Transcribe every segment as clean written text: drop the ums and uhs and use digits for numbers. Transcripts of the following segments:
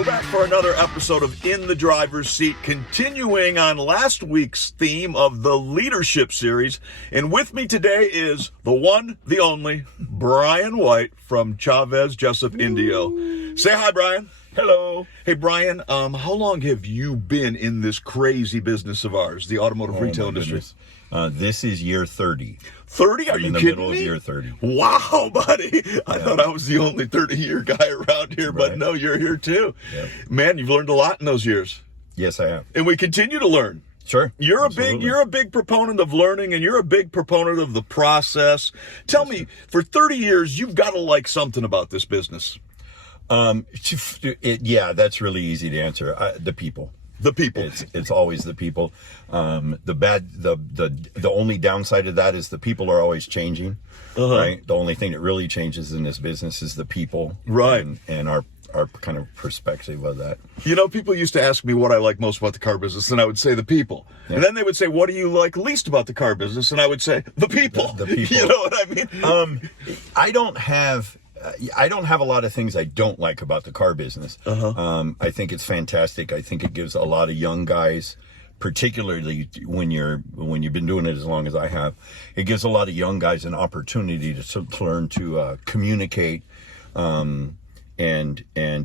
We're back for another episode of In the Driver's Seat, continuing on last week's theme of the leadership series. And with me today is the one, the only, Bryan White from Chavez-Jessup, Indio. Say hi, Bryan. Hello. Hey, Bryan, how long have you been in this crazy business of ours, the automotive retail industry? This is year 30. 30? Are you in the kidding middle me? of year 30. Wow, buddy. I thought I was the only 30-year guy around here, but Right. no, you're here too. Yep. Man, you've learned a lot in those years. Yes, I have. And we continue to learn. Sure. You're Absolutely. a big proponent of learning, and you're a big proponent of the process. Tell me, for 30 years, you've got to like something about this business. Yeah, that's really easy to answer. The people. The people. It's always the people. The only downside of that is the people are always changing. Right. The only thing that really changes in this business is the people. Right. And our kind of perspective of that. You know, people used to ask me what I like most about the car business, and I would say the people. Yeah. And then they would say, what do you like least about the car business? And I would say, the people. The people. You know what I mean? I don't have a lot of things I don't like about the car business. I think it's fantastic. I think it gives a lot of young guys, particularly when you've been doing it as long as I have, it gives a lot of young guys an opportunity to learn to communicate. And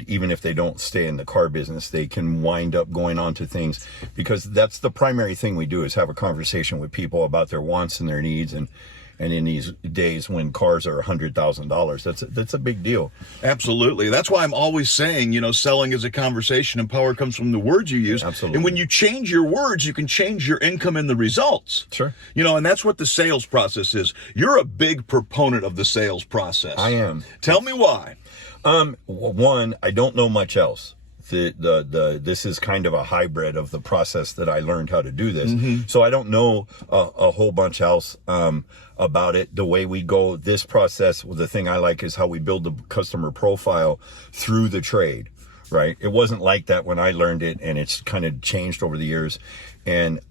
even if they don't stay in the car business, they can wind up going on to things, because that's the primary thing we do, is have a conversation with people about their wants and their needs. And in these days when cars are $100,000, that's a big deal. Absolutely. That's why I'm always saying, you know, selling is a conversation and power comes from the words you use. Absolutely. And when you change your words, you can change your income and the results. Sure. You know, and that's what the sales process is. You're a big proponent of the sales process. I am. Tell me why. One, I don't know much else. This is kind of a hybrid of the process that I learned how to do this. So I don't know a whole bunch else about it. The way we go this process, the thing I like is how we build the customer profile through the trade, right? It wasn't like that when I learned it, and it's kind of changed over the years. And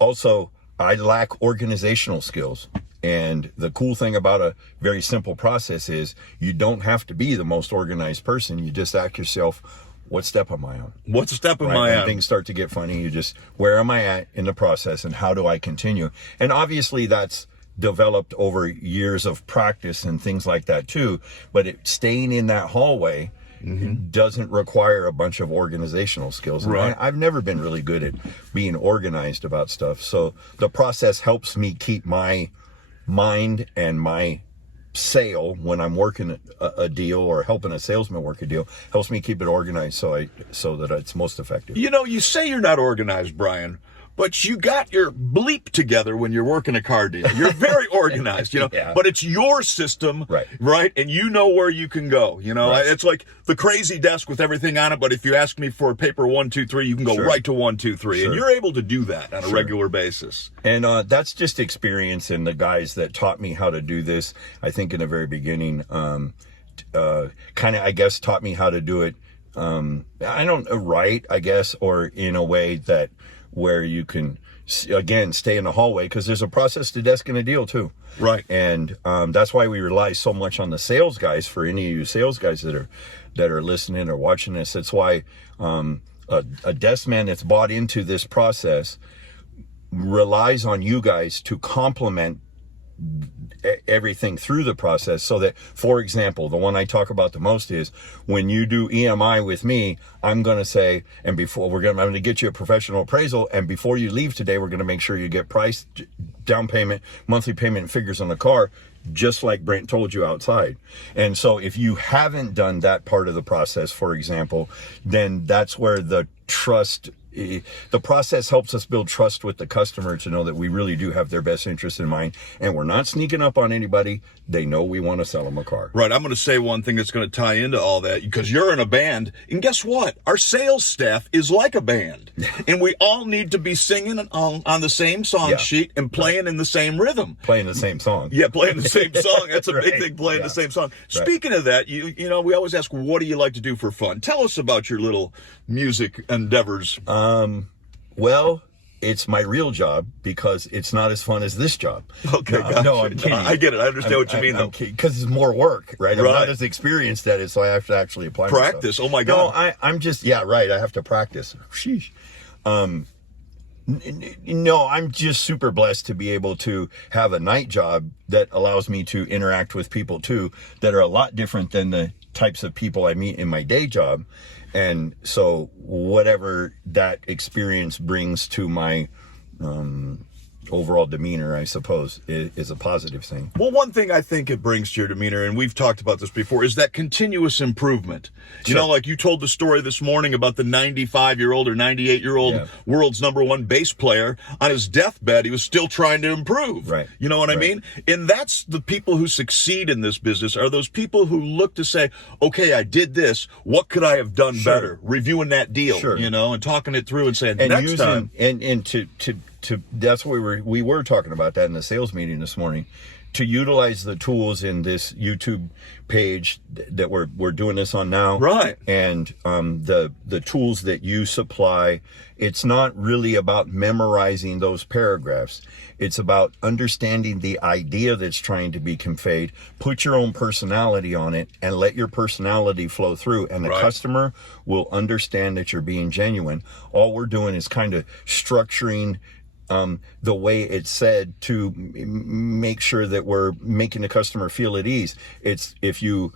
also, I lack organizational skills. And the cool thing about a very simple process is you don't have to be the most organized person. You just ask yourself, what step am I on? What step am I When on? things start to get funny, you just, where am I at in the process, and how do I continue? And obviously that's developed over years of practice and things like that too. But staying in that hallway doesn't require a bunch of organizational skills. And Right. I've never been really good at being organized about stuff. So the process helps me keep my mind and my sale when I'm working a deal or helping a salesman work a deal, helps me keep it organized so that it's most effective. You know, you say you're not organized, Bryan, but you got your bleep together when you're working a car deal. You're very organized, you know, Yeah. but it's your system, right? And you know where you can go, you know, It's like the crazy desk with everything on it. But if you ask me for paper 1, 2, 3, you can go right to 1, 2, 3, and you're able to do that on a regular basis. And that's just experience, and the guys that taught me how to do this, I think in the very beginning, kind of, I guess, taught me how to do it. I guess, or in a way that where you can, again, stay in the hallway, because there's a process to desk and a deal too. Right. And that's why we rely so much on the sales guys. For any of you sales guys that are listening or watching this, that's why a desk man that's bought into this process relies on you guys to complement everything through the process. So that, for example, the one I talk about the most is when you do EMI with me, I'm going to say, and before I'm going to get you a professional appraisal, and before you leave today, we're going to make sure you get price, down payment, monthly payment figures on the car, just like Brent told you outside. And so if you haven't done that part of the process, for example, then that's where the process helps us build trust with the customer, to know that we really do have their best interest in mind, and we're not sneaking up on anybody. They know we want to sell them a car. Right. I'm going to say one thing that's going to tie into all that, because you're in a band, and guess what? Our sales staff is like a band, and we all need to be singing on the same song sheet and playing in the same rhythm. Playing the same song. Yeah, playing the same song. That's a big thing, playing the same song. Speaking of that, you know, we always ask, what do you like to do for fun? Tell us about your little music endeavors. Well, it's my real job because it's not as fun as this job. Okay, gotcha. No, I'm kidding. I get it. I understand what you mean, though. Because it's more work, right? I'm not as experienced at it, so I have to actually apply practice. myself. Oh my God. No, I'm just, yeah, right. I have to practice. Sheesh. No, I'm just super blessed to be able to have a night job that allows me to interact with people too that are a lot different than the types of people I meet in my day job. And so whatever that experience brings to my overall demeanor, I suppose, is a positive thing. Well, one thing I think it brings to your demeanor, and we've talked about this before, is that continuous improvement. You know, like you told the story this morning about the 95-year-old or 98-year-old world's #1 bass player. On his deathbed, he was still trying to improve. Right. You know what I mean? And that's the people who succeed in this business, are those people who look to say, okay, I did this. What could I have done better? Reviewing that deal, you know, and talking it through and saying, and next time. And to that's what we were talking about that in the sales meeting this morning, to utilize the tools in this YouTube page that we're doing this on now, right? And the tools that you supply. It's not really about memorizing those paragraphs. It's about understanding the idea that's trying to be conveyed, put your own personality on it, and let your personality flow through, and the customer will understand that you're being genuine. All we're doing is kind of structuring the way it's said to make sure that we're making the customer feel at ease. It's if you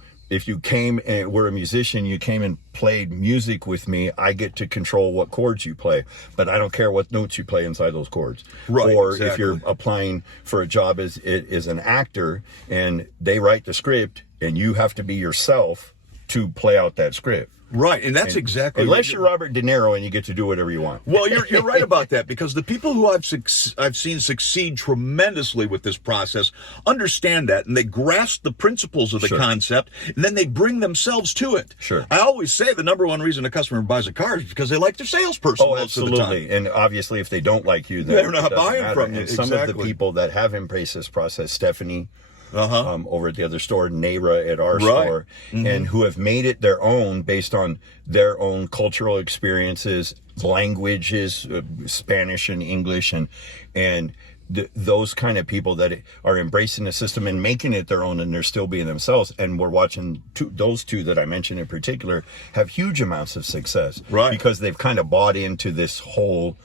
came and were a musician, you came and played music with me, I get to control what chords you play, but I don't care what notes you play inside those chords. Right. Or if you're applying for a job as an actor and they write the script and you have to be yourself to play out that script. Right, and that's exactly... Unless you're Robert De Niro and you get to do whatever you want. Well, you're right about that, because the people who I've seen succeed tremendously with this process understand that, and they grasp the principles of the concept, and then they bring themselves to it. Sure. I always say the #1 reason a customer buys a car is because they like their salesperson most of the time. Absolutely. And obviously, if they don't like you, then they're not buying from you. And some of the people that have embraced this process, Stephanie, over at the other store, Nayra at our store, and who have made it their own based on their own cultural experiences, languages, Spanish and English, and those kind of people that are embracing the system and making it their own, and they're still being themselves. And we're watching those two that I mentioned in particular have huge amounts of success, because they've kind of bought into this whole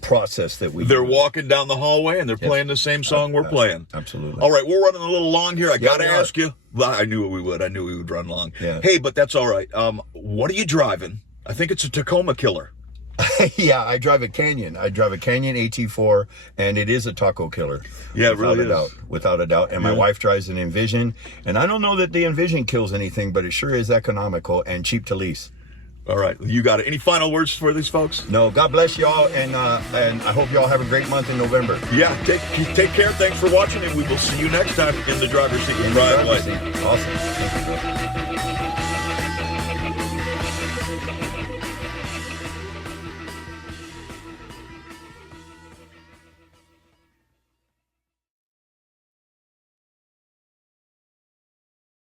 process that they're walking down the hallway and they're playing the same song we're playing. Absolutely. All right, we're running a little long here. I got to ask you. Well, I knew we would. I knew we would run long. Yeah. Hey, but that's all right. What are you driving? I think it's a Tacoma killer. Yeah, I drive a Canyon. I drive a Canyon AT4, and it is a taco killer. Yeah, it really is. Without a doubt. And my wife drives an Envision, and I don't know that the Envision kills anything, but it sure is economical and cheap to lease. All right, you got it. Any final words for these folks? No, God bless y'all, and I hope y'all have a great month in November. Yeah, take care. Thanks for watching, and we will see you next time in the driver's seat with Bryan White. Awesome. Thank you, bro.